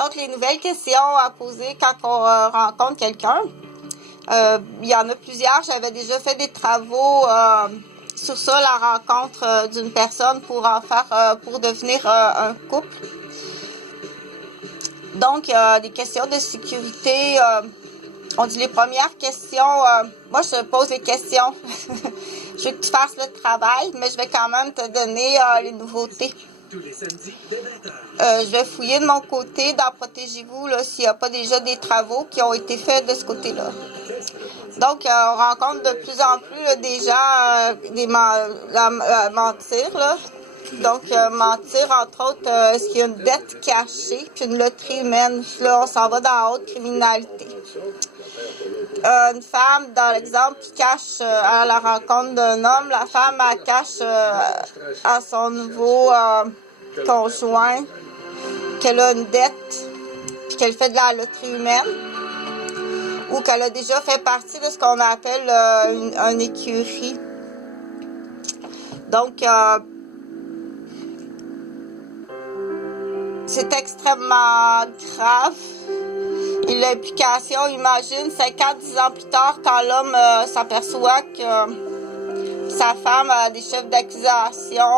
Donc, les nouvelles questions à poser quand on rencontre quelqu'un. Il y en a plusieurs. J'avais déjà fait des travaux sur ça, la rencontre d'une personne pour en faire, pour devenir un couple. Donc, des questions de sécurité. On dit les premières questions. Moi, je te pose les questions. Je veux que tu fasses le travail, mais je vais quand même te donner les nouveautés. Je vais fouiller de mon côté dans Protégez-vous s'il n'y a pas déjà des travaux qui ont été faits de ce côté-là. Donc, on rencontre de plus en plus des gens mentir. Là. Donc, mentir, entre autres, est-ce qu'il y a une dette cachée, puis une loterie humaine. Là, on s'en va dans la haute criminalité. Une femme, dans l'exemple, qui cache à la rencontre d'un homme, la femme, elle cache à son nouveau conjoint qu'elle a une dette, puis qu'elle fait de la loterie humaine, ou qu'elle a déjà fait partie de ce qu'on appelle une écurie. Donc, c'est extrêmement grave. Et l'implication, imagine, 50-10 ans plus tard, quand l'homme s'aperçoit que sa femme a des chefs d'accusation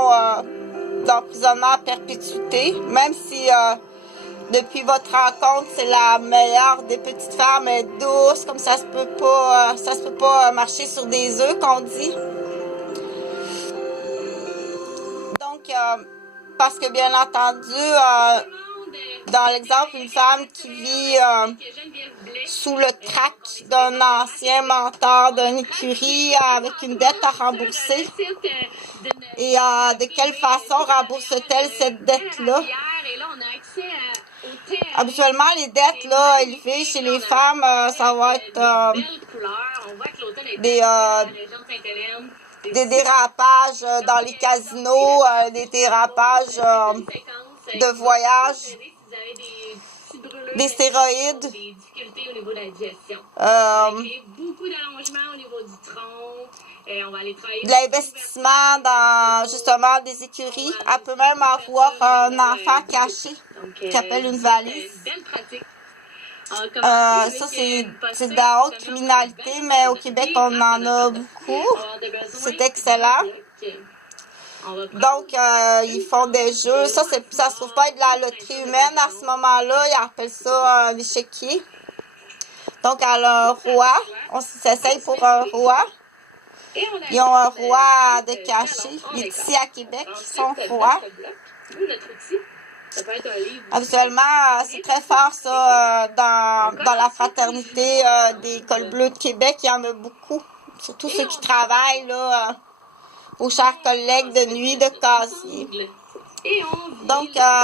d'emprisonnement à perpétuité, même si depuis votre rencontre, c'est la meilleure des petites femmes, elle est douce, comme ça se peut pas marcher sur des œufs, qu'on dit. Donc, parce que bien entendu, dans l'exemple, une femme qui vit sous le trac d'un ancien mentor d'une écurie avec une dette à rembourser. Et de quelle façon rembourse-t-elle cette dette-là? Habituellement, les dettes là, élevées chez les femmes, ça va être des dérapages dans les casinos, des dérapages de voyage, des stéroïdes, des difficultés au niveau de la digestion. Beaucoup d'allongements au niveau du tronc. On va aller travailler de l'investissement dans justement des écuries. Elle peut même avoir un enfant caché qui appelle une valise. Belle pratique. Ça, c'est de la haute criminalité, mais au Québec, on en a beaucoup. C'est excellent. Donc, ils font des jeux. Ça se trouve pas être de la loterie humaine à ce moment-là. Ils appellent ça un échiquier. Donc, elle a un roi. On s'essaye pour un roi. Ils ont un roi de cachet. Il est ici à Québec, son roi. Habituellement, c'est très fort ça dans la fraternité des cols bleus de Québec. Il y en a beaucoup. Surtout ceux qui travaillent là, aux chers collègues de nuit de casier. Donc,